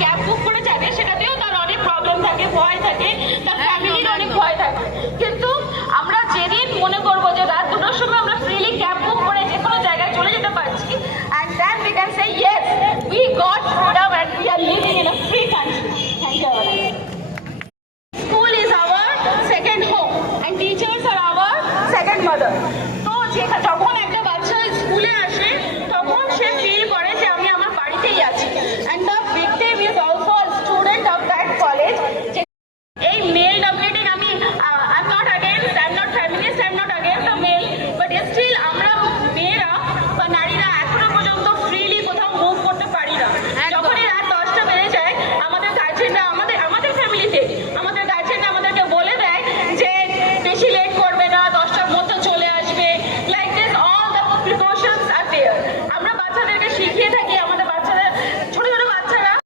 cab book করে যাবে সেটাতেও তার অনেক প্রবলেম থাকে, ভয় থাকে, তার